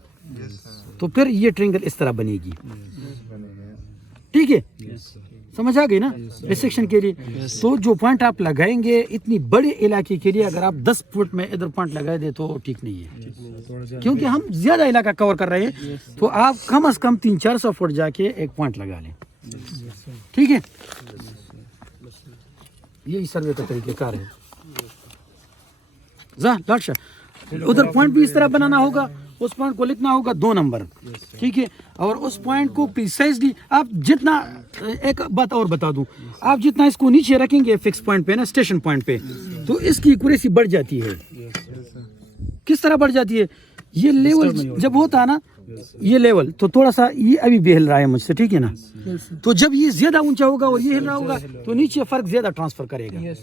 تو پھر یہ ٹرینگل اس طرح بنے گی. ٹھیک ہے, سمجھ آ گئی نا ریسیکشن کے لیے. تو جو پوائنٹ آپ لگائیں گے اتنی بڑے علاقے کے لیے, اگر آپ 10 فٹ میں ادھر پوائنٹ لگائے دیں تو ٹھیک نہیں ہے, کیونکہ ہم زیادہ علاقہ کور کر رہے ہیں. تو آپ کم از کم 300-400 فٹ جا کے ایک پوائنٹ لگا لیں. ٹھیک ہے, یہی سروے کا طریقہ کار ہے. ادھر پوائنٹ بھی اس طرح بنانا ہوگا, اس پوائنٹ کو لکھنا ہوگا 2 نمبر. ٹھیک ہے, اور اس پوائنٹ کو پریسائزلی آپ جتنا, ایک بات اور بتا دوں, آپ جتنا اس کو نیچے رکھیں گے فکس پوائنٹ پہ نا, اسٹیشن پوائنٹ پہ, تو اس کی ایکوریسی بڑھ جاتی ہے. کس طرح بڑھ جاتی ہے, یہ لیول جب ہوتا ہے نا, یہ لیول تو تھوڑا سا یہ ابھی بھی ہل رہا ہے مجھ سے, ٹھیک ہے نا, تو جب یہ زیادہ اونچا ہوگا اور یہ ہل رہا ہوگا تو نیچے فرق زیادہ ٹرانسفر کرے گا,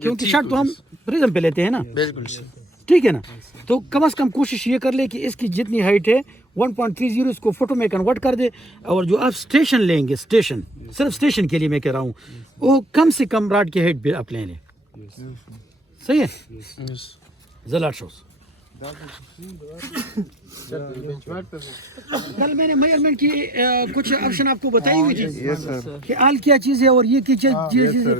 کیونکہ شاٹ تو ہم پرزم پہ لیتے ہیں نا. بالکل سر. ٹھیک ہے نا, تو کم از کم کوشش یہ کر لے کہ اس کی جتنی ہائٹ ہے 1.30 اس کو فوٹو میں کنورٹ کر دے, اور جو آپ اسٹیشن لیں گے, اسٹیشن صرف اسٹیشن کے لیے میں کہہ رہا ہوں, وہ کم سے کم راڈ کی ہائٹ بھی آپ لے لیں. صحیح ہے, زلاٹ شوز. کل میں نے میجرمنٹ کی کچھ آپشن آپ کو بتائی ہوئی تھی کہ آل کیا چیز ہے اور یہ کی چیز ہے.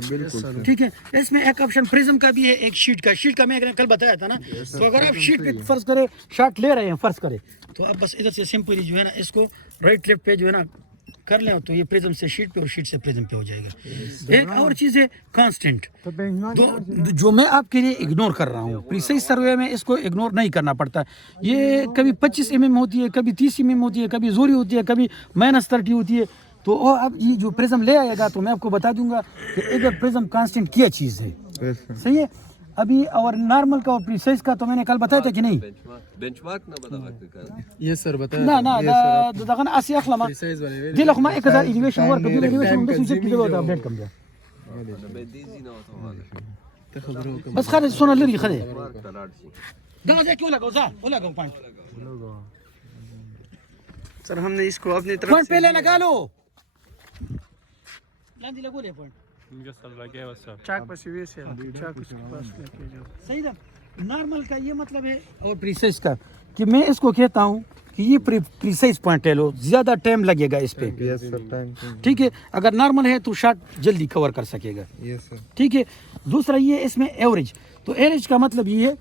ٹھیک ہے, اس میں ایک آپشن پرزم کا بھی ہے, ایک شیٹ کا. شیٹ کا میں کل بتایا تھا نا, تو اگر آپ شیٹ پہ فرض کرے شاٹ لے رہے ہیں, فرض کرے, تو آپ بس ادھر سے سمپلی جو ہے نا اس کو رائٹ لیفٹ پہ جو ہے نا کر لیں, تو یہ پرزم سے شیٹ پہ اور شیٹ سے پرزم پہ ہو جائے گا. ایک اور چیز ہے کانسٹنٹ, جو میں آپ کے لیے اگنور کر رہا ہوں. پریسائز سروے میں اس کو اگنور نہیں کرنا پڑتا. یہ کبھی 25 mm ہوتی ہے, کبھی 30 mm ہوتی ہے, کبھی زوری ہوتی ہے, کبھی -30 ہوتی ہے. تو اب یہ جو پرزم لے آئے گا تو میں آپ کو بتا دوں گا کہ ادھر پرزم کانسٹنٹ کیا چیز ہے. صحیح ہے. ابھی اور نارمل کا اور پریسائز کا تو میں نے کل بتایا تھا کہ نہیں, بنچ مارک نہ بتا وقت یس سر بتایا. نا دغه اسی اخلما دي لك ما 1000 اليفيشن ورك دي اليفيشن بس يجيب كده وده ابديت كم ده بس خلي الصوره اللي خلي ده ده كيو لگا ولا پوائنٹ سر. ہم نے اس کو اپنی طرف پوائنٹ پہلے لگا لو, لاندی لگو لے پوائنٹ چاک پاس وی سے چاک اس کے پاس لے کے جاؤ. صحیح ہے. نارمل کا یہ مطلب ہے اور پریسائز کا کہ میں اس کو کہتا ہوں کہ یہ پریسائز پوائنٹ لے لو, زیادہ ٹائم لگے گا اس پہ, यस सर टाइम ٹھیک ہے. اگر نارمل ہے تو شاٹ جلدی کور کر سکے گا, यस सर ٹھیک ہے. دوسرا یہ اس میں ایوریج, تو ایوریج کا مطلب یہ ہے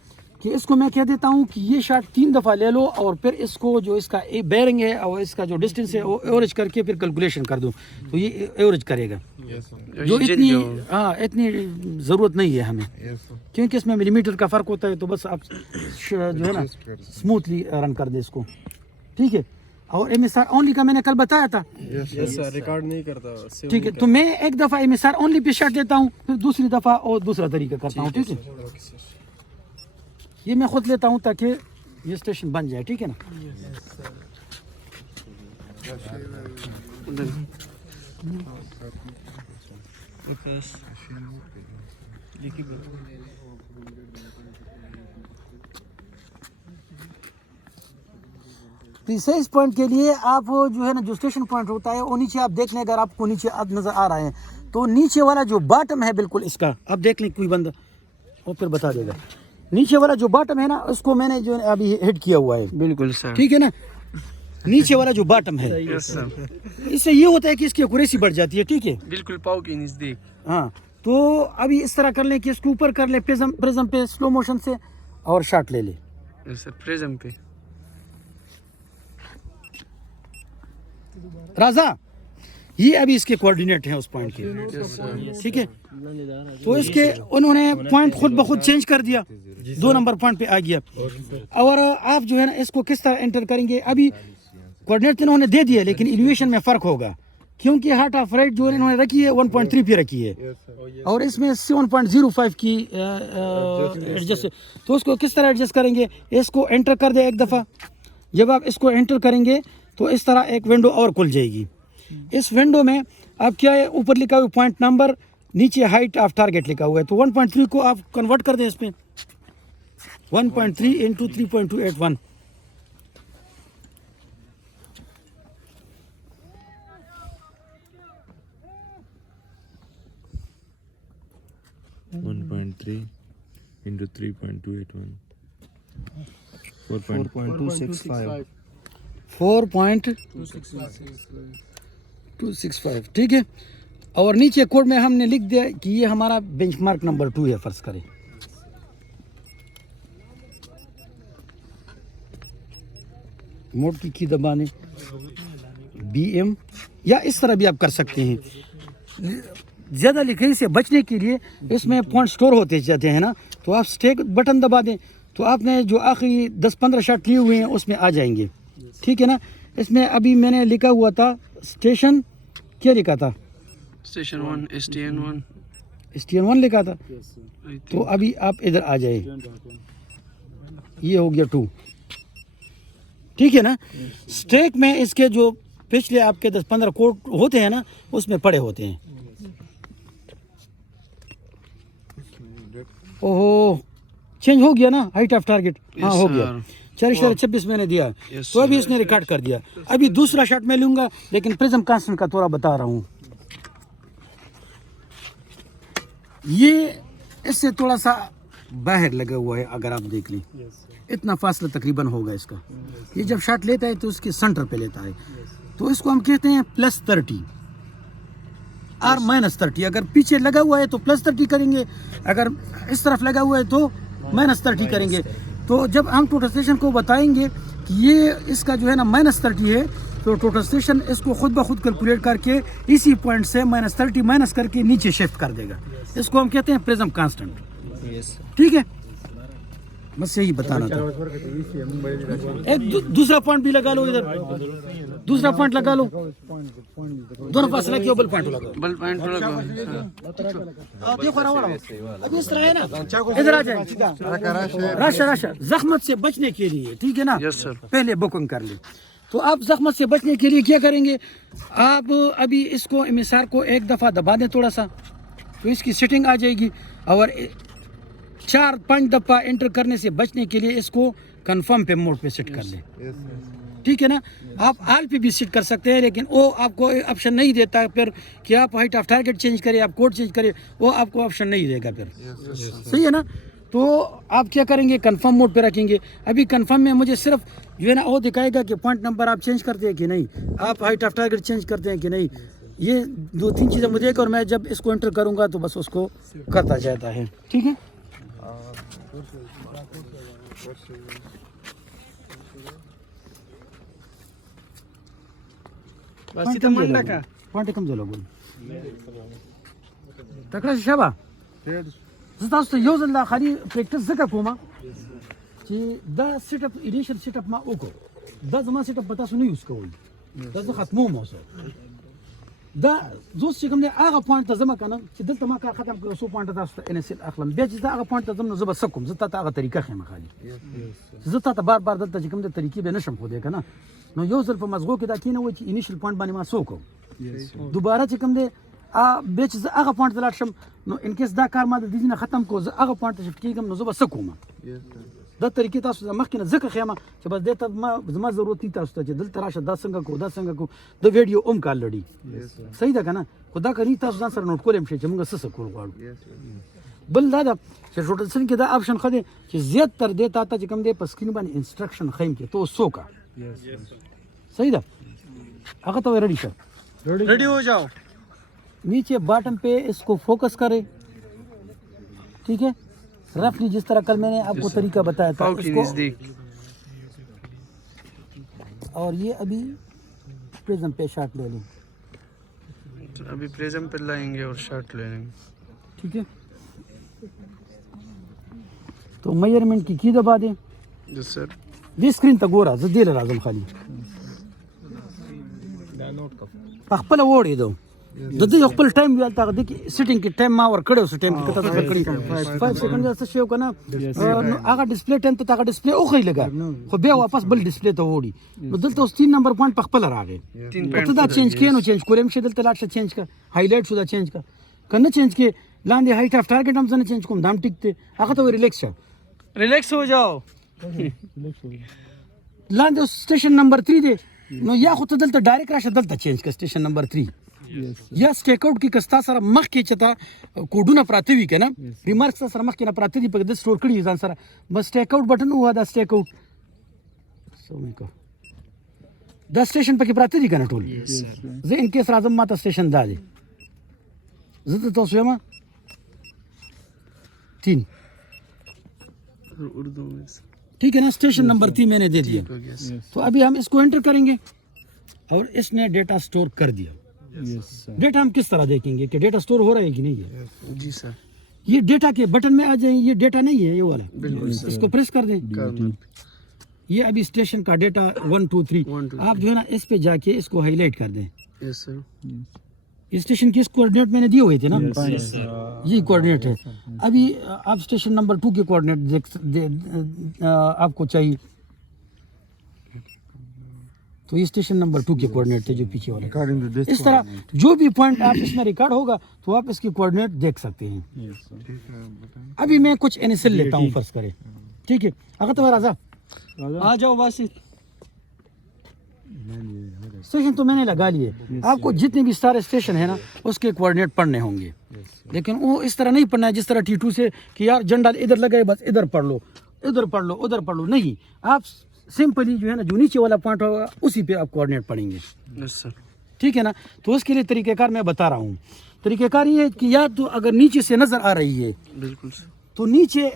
کہ اس کو میں کہہ دیتا ہوں کہ یہ شاٹ 3 دفعہ لے لو اور پھر اس کو جو اس کا بیرنگ ہے اور اس کا جو ڈسٹینس ہے وہ ایوریج کر کے پھر کیلکولیشن کر دو, تو یہ ایوریج کرے گا. جو اتنی ضرورت نہیں ہے ہمیں, यस सर کیونکہ اس میں ملی میٹر کا فرق ہوتا ہے, تو بس آپ جو ہے نا اسموتھلی رن کر دے اس کو, ٹھیک ہے. اور ایم ایس آر اونلی کا میں نے کل بتایا تھا, यस सर ریکارڈ نہیں کرتا, ٹھیک ہے. تو میں ایک دفعہ ایم ایس آر اونلی پہ شاٹ دیتا ہوں, پھر دوسری دفعہ اور دوسرا طریقہ کرتا ہوں, ٹھیک ہے. یہ میں خود لیتا ہوں تاکہ یہ اسٹیشن بن جائے, ٹھیک ہے نا. پریسائز پوائنٹ کے لیے آپ جو ہے نا جو اسٹیشن پوائنٹ ہوتا ہے وہ نیچے آپ دیکھ لیں, اگر آپ کو نیچے اب نظر آ رہے ہیں تو نیچے والا جو باٹم ہے بالکل اس کا آپ دیکھ لیں, کوئی بندہ وہ پھر بتا دے گا. نیچے والا جو باٹم ہے نا اس کو میں نے جو ہے ابھی ہٹ کیا ہوا ہے, بالکل سر, ٹھیک ہے نا. نیچے والا جو باٹم ہے اس سے یہ ہوتا ہے کہ اس کی ایکوریسی بڑھ جاتی ہے, ٹھیک ہے. بالکل پاؤ کے نزدیک. ہاں, تو ابھی اس طرح کر لیں کہ اس کو اوپر کر لیں پرزم پہ سلو موشن سے اور شاٹ لے لیں. سر پریزم پہ رازا, یہ ابھی اس کے کوآرڈینیٹ ہیں اس پوائنٹ کے, ٹھیک ہے. تو اس کے انہوں نے پوائنٹ خود بخود چینج کر دیا, 2 نمبر پوائنٹ پہ آ گیا. اور آپ جو ہے نا اس کو کس طرح انٹر کریں گے, ابھی کوآرڈینیٹ انہوں نے دے دیا لیکن ایلیویشن میں فرق ہوگا, کیونکہ ہارٹ آف رائٹ جو انہوں نے رکھی ہے 1.3 پہ رکھی ہے اور اس میں 7.05 کی ایڈجسٹ. تو اس کو کس طرح ایڈجسٹ کریں گے, اس کو انٹر کر دیں ایک دفعہ. جب آپ اس کو انٹر کریں گے تو اس طرح ایک ونڈو اور کھل جائے گی. اس ونڈو میں آپ کیا ہے, اوپر لکھا ہوا پوائنٹ نمبر, نیچے ہائٹ آف ٹارگیٹ لکھا ہوا ہے, تو 1.3 کو آپ کنورٹ کر دیں اس میں, 1.3 انٹو 3.281. into 3.281 4.265 4.265, ٹھیک ہے. اور نیچے کوڈ میں ہم نے لکھ دیا کہ یہ ہمارا بینچ مارک نمبر 2 ہے, فرض کریں. موڈ کی دبانے BM, یا اس طرح بھی آپ کر سکتے ہیں. زیادہ لکھائی سے بچنے کے لیے اس میں پوائنٹ سٹور ہوتے جاتے ہیں نا, تو آپ اسٹیک بٹن دبا دیں تو آپ نے جو آخری 10-15 شاٹ لیے ہوئے ہیں اس میں آ جائیں گے, ٹھیک ہے نا. اس میں ابھی میں نے لکھا ہوا تھا اسٹیشن, کیا لکھا تھا, اسٹیشن 1 STN1 لکھا تھا. تو ابھی آپ ادھر آ جائیں, یہ ہو گیا 2, ٹھیک ہے نا. اسٹیک میں اس کے جو پچھلے آپ کے 10-15 کوڈ ہوتے ہیں نا اس میں پڑے ہوتے ہیں. اوہو, چینج ہو گیا نا ہائٹ آف ٹارگیٹ, ہاں ہو گیا, 4.26 میں نے دیا, تو ابھی اس نے ریکارڈ کر دیا. ابھی دوسرا شاٹ میں لوں گا لیکن پرزم کانسٹنٹ کا تھوڑا بتا رہا ہوں. یہ اس سے تھوڑا سا باہر لگا ہوا ہے, اگر آپ دیکھ لیں اتنا فاصلہ تقریباً ہوگا اس کا. یہ جب شاٹ لیتا ہے تو اس کے سنٹر پہ لیتا ہے, تو اس کو ہم کہتے ہیں +30 اور -30. اگر پیچھے لگا ہوا ہے تو +30 کریں گے, اگر اس طرف لگا ہوا ہے تو -30 کریں گے. تو جب ہم ٹوٹل اسٹیشن کو بتائیں گے کہ یہ اس کا جو ہے نا -30 ہے, تو ٹوٹل اسٹیشن اس کو خود بخود کیلکولیٹ کر کے اسی پوائنٹ سے -30 مائنس کر کے نیچے شفٹ کر دے گا. اس کو ہم کہتے ہیں پرزم کانسٹنٹ, ٹھیک ہے. بس یہی بتانا تھا. ایک دوسرا پوائنٹ بھی لگا لو, ادھر دوسرا پوائنٹ لگا لو, دونوں فاصلہ کیا بل پوائنٹ لگا, بل پوائنٹ لگا. دیکھو ابھی اس طرح ہے نا, ادھر آ جائیں. راشا زخمت سے بچنے کے لیے, ٹھیک ہے نا, پہلے بکنگ کر لیں. تو آپ زخمت سے بچنے کے لیے کیا کریں گے, آپ ابھی اس کو MSR کو ایک دفعہ دبا دیں تھوڑا سا, تو اس کی سیٹنگ آ جائے گی. اور 4-5 دفعہ انٹر کرنے سے بچنے کے لیے اس کو کنفرم پہ موڈ پہ سیٹ کر لیں, ٹھیک ہے نا. آپ آل پہ بھی سیٹ کر سکتے ہیں لیکن وہ آپ کو آپشن نہیں دیتا پھر کہ آپ ہائٹ آف ٹارگیٹ چینج کریں, آپ کوڈ چینج کریں, وہ آپ کو آپشن نہیں دے گا پھر, صحیح ہے نا. تو آپ کیا کریں گے, کنفرم موڈ پہ رکھیں گے. ابھی کنفرم میں مجھے صرف جو ہے نا وہ دکھائے گا کہ پوائنٹ نمبر آپ چینج کرتے ہیں کہ نہیں, آپ ہائٹ آف ٹارگیٹ چینج کرتے ہیں کہ نہیں. یہ 2-3 چیزیں مجھے اور میں جب اس کو انٹر کروں گا تو بس اس کو کرتا جاتا ہے. ٹھیک ہے, بس itu منډه کا پوائنٹ کم ځای لګول تکړه شبا. زه تاسو ته یو ځل دا خالي پریکټس ځکه کوم چې دا سیټ اپ انیشل سیټ اپ ما وکړو, دا زما سیټ اپ په تاسو نه یوز کوئ, دا زه ختموم اوس. دا زوس چې کوم دی هغه پوینټ ته ځم کنه چې دلته ما کار ختم کړو, 100 پوینټ تاسو ته ان اس ال اخلم, بیا چې دا هغه پوینټ ته ځم نو زه به څه کوم, زه تاسو هغه طریقه ښیم خالي, زه تاسو بار بار دلته چې کوم دی طریقې به نشم خو دی کنه. نو یو ځل په مزغو کې دا کینه وای چې انیشل پوینټ باندې ما سو کوم, دوباره چې کوم دی بیا چې زه هغه پوینټ ته لاړ شم نو ان کیس دا کار ما د دې نه ختم کو, زه هغه پوینټ ته شفټ کیږم نو زه به څه کوم. دا طریقې تاسو مخکې نه ذکر خیمه چې بس دې ته زما ضرورت نه تاسو ته چې دلته راشه دا څنګه کو دا څنګه کو, د ویډیو اوم کال لړی صحیح ده کنه, خدا کني تاسو ځان سره نوٹ کولم شي چې موږ څه کول غواړو. بل دا ده چې روټیشن کې دا آپشن خو دی چې زیات تر دې تا ته چې کوم دی په سکرین باندې انسټرکشن خیم کې تو سو کا صحیح ده, هغه ته ریډی شه, ریڈی ہو جاؤ. نیچے باٹم پہ اس کو فوکس کرے. ٹھیک ہے, رفلی جس طرح کل میں نے آپ کو طریقہ بتایا تھا پاؤ اس کی کو, نزدیک, اور یہ ابھی پریزم پہ شاٹ لے لیں. ابھی پریزم پہ لائیں گے اور شاٹ لے لیں گے. ٹھیک ہے, تو میجرمنٹ کی دبا دیں. یس سر. دې سکرین ته ګوره, زه دې له راځم خالي په خپله وړېدو د دې یو خپل ټایم ویل تا د سیټینګ کې ټایم ما ور کړی اوس ټایم کې کته کړی 5 سیکنډ څه شی کنه نو هغه ډسپلی ټایم ته هغه ډسپلی اوخی لګا خو بیا واپس بل ډسپلی ته وړي نو دلته اوس 3 نمبر پوینټ په خپل راغی ته دا چینج کینو چینج کولم شي دلته لاټ چینج کا هایلایټ شو دا چینج کا کنه چینج کې لاندې هایټ اف ټارګټ هم څنګه چینج کوم دام ټیک ته هغه ته ریلیکس شه ریلیکس ہو جاؤ. لاندې سټیشن نمبر 3 دی نو یا خو ته دلته ډایرکټ راشه دلته چینج کا سټیشن نمبر 3 یا سټیک آؤٹ کې کستا سره مخ کې چتا کوډونه پراته وی کنه ریمارکس سره مخ کې نه پراته دي په د سٹور کړی ځان سره بس سټیک آؤٹ بٹن هوا دا سټیک آؤٹ سمې کو دا سټیشن پکې پراته دي کنه ټول زه ان کیس راځم ماته سټیشن دا دی زه ته تاسو یم 3 اردو میں ٹھیک ہے نا اسٹیشن نمبر 3 میں نے دے دیا تو ابھی ہم اس کو انٹر کریں گے اور اس نے ڈیٹا سٹور کر دیا ڈیٹا ہم کس طرح دیکھیں گے کہ ڈیٹا سٹور ہو رہا ہے کہ نہیں ہے جی سر. یہ ڈیٹا کے بٹن میں آ جائیں, یہ ڈیٹا نہیں ہے یہ والا اس کو پریس کر دیں یہ ابھی اسٹیشن کا ڈیٹا 1 2 3 آپ جو ہے نا اس پہ جا کے اس کو ہائی لائٹ کر دیں. یس سر. اسٹیشن کے کوآرڈینیٹ میں نے دیے ہوئے تھے نا یہی کوآرڈینیٹ ہے. ابھی آپ اسٹیشن نمبر 2 کے کوآرڈینیٹ آپ کو چاہیے تو یہ اسٹیشن نمبر 2 کے کوآرڈینیٹ تھے جو پیچھے والے اس طرح جو بھی پوائنٹ آپ اس میں ریکارڈ ہوگا تو آپ اس کی کوآرڈینیٹ دیکھ سکتے ہیں. ابھی میں کچھ انیسل لیتا ہوں فرض کرے ٹھیک ہے اگر تو راضا آ جاؤ باسط. اسٹیشن تو میں نے لگا لیے آپ کو جتنے بھی سارے اسٹیشن ہیں نا اس کے کوآرڈینیٹ پڑھنے ہوں گے لیکن وہ اس طرح نہیں پڑھنا ہے جس طرح T2 سے کہ یار جنڈال ادھر لگائے بس ادھر پڑھ لو ادھر پڑھ لو ادھر پڑھ لو نہیں آپ سمپلی جو ہے نا جو نیچے والا پوائنٹ ہوگا اسی پہ آپ کوآرڈینیٹ پڑھیں گے. یس سر. ٹھیک ہے نا تو اس کے لیے طریقہ کار میں بتا رہا ہوں. طریقہ کار یہ ہے کہ یا تو اگر نیچے سے نظر آ رہی ہے بالکل سر تو نیچے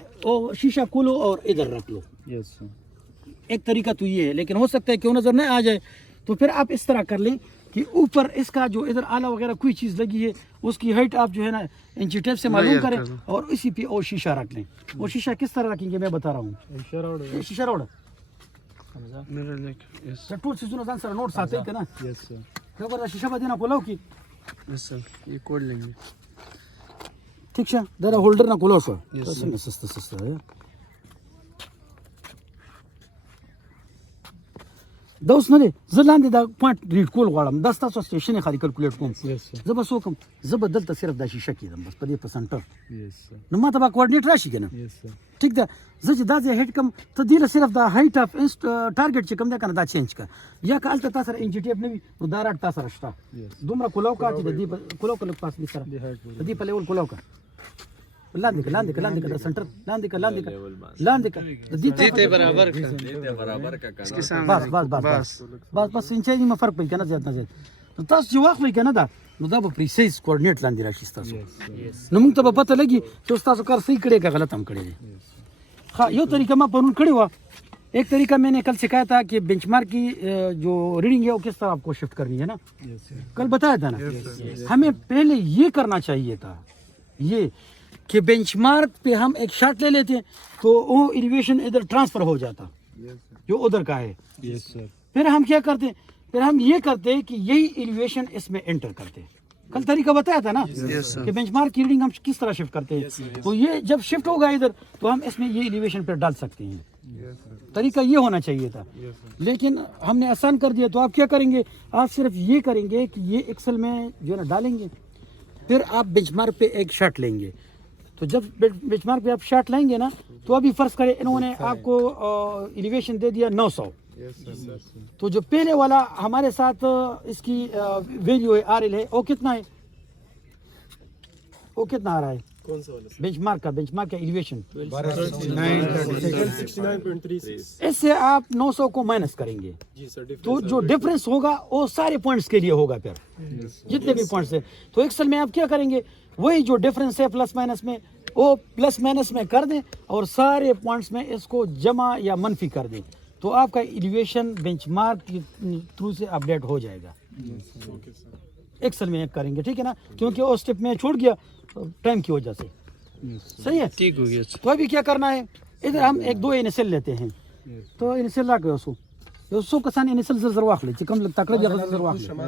شیشہ کھولو اور ادھر رکھ لو. ایک طریقہ تو یہ ہے لیکن ہو سکتا ہے کہ وہ نظر نہ آ جائے تو پھر آپ اس طرح کر لیں کہ اوپر اس کا جو ادھر آلہ وغیرہ کوئی چیز لگی ہے اس کی ہائٹ آپ جو ہے نا انچی ٹیپ سے معلوم کریں اور اسی پہ اور شیشہ رکھ لیں. اور شیشہ کس طرح رکھیں گے میں بتا رہا ہوں. شیشہ روڈ میرا لیک. یس ټول سیزونه ځان سره نوٹ ساتي کنه خبر را شیشه باندې نه کولو کی یس سر. یہ کوڈ لیں گے. ٹھیک شه دا هولډر نه کولو شو څنګه سسته دا اوس نه دی زه لاندې دا پوینټ ریډ کول غواړم دا ستاسو سټیشن یې خالي کلکولیټ کوم زه به څه وکړم زه به دلته صرف دا شیشه کېدم بس په دې په سنټر نو ما ته به کوآرډینیټ راشي که نه ټیک ده زه چې دا ځای هیډ کړم ته دې له صرف دا هایټ اف ټارګېټ چې کوم دی که نه دا چینج کړه یا که هلته تا سره انچي ټیپ نه وي نو دا راډ تا سره شته دومره کولو کړه چې د دې په کولو کړه لږ فاصلې سره د دې په لیول کولو کړه لاندے کا سنٹر لاندے کا جیتے برابر کا دیتے برابر کا کنه بس انچای ما فرق پې کنه زیات نه زیات نو تاسو چې واخلئ کنه دا نو دا به پریسایز کوارډینیټ لاندې راشي تاسو نو موږ ته به پته لګي چې تاسو کار صحیح کړی که غلط هم کړی دی हाँ यो तरीका मैं परून खड़ी हुआ एक तरीका मैंने कल सिखाया था कि बेंचमार्क की जो रीडिंग है वो किस तरह आपको शिफ्ट करनी है ना कल बताया था ना हमें पहले ये करना चाहिए था ये कि बेंचमार्क पे हम एक शॉट ले लेते तो वो एलिवेशन इधर ट्रांसफर हो जाता जो उधर का है फिर हम क्या करते फिर हम ये करते कि यही एलिवेशन इसमें एंटर करते कल तरीका बताया था ना कि बेंचमार्क की रीडिंग हम किस तरह शिफ्ट करते हैं तो ये जब शिफ्ट होगा इधर तो हम इसमें ये एलिवेशन पर डाल सकते हैं तरीका ये होना चाहिए था लेकिन हमने आसान कर दिया तो आप क्या करेंगे आप सिर्फ ये करेंगे कि ये एक्सेल में जो है ना डालेंगे फिर आप बेंचमार्क पे एक शॉट लेंगे तो जब बेंचमार्क पे आप शॉट लेंगे ना तो अभी फर्ज करें इन्होंने आपको एलिवेशन दे दिया 900 तो जो पहले वाला हमारे साथ इसकी वैल्यू है आरएल है वो कितना है वो कितना आ रहा है कौन सा वाला बेंचमार्क का एलिवेशन 69.36 इससे आप 900 को माइनस करेंगे जी सर तो जो डिफरेंस होगा वो सारे पॉइंट्स के लिए होगा फिर जितने भी पॉइंट्स है तो एक्सेल में आप क्या करेंगे वही जो डिफरेंस है प्लस माइनस में वो प्लस माइनस में कर दें और सारे पॉइंट्स में इसको जमा या मनफी कर दें तो आपका एलिवेशन बेंचमार्क के थ्रू से अपडेट हो जाएगा एक्सेल में करेंगे ठीक है ना क्योंकि वो स्टेप में छूट गया टाइम की वजह से सही है ठीक हो गया तो अभी क्या करना है इधर हम एक दो इनिशियल लेते हैं तो इनिशियल ला के उसको कसं इनिशियल जर वाखले चिकम तकलीफ जर वाखले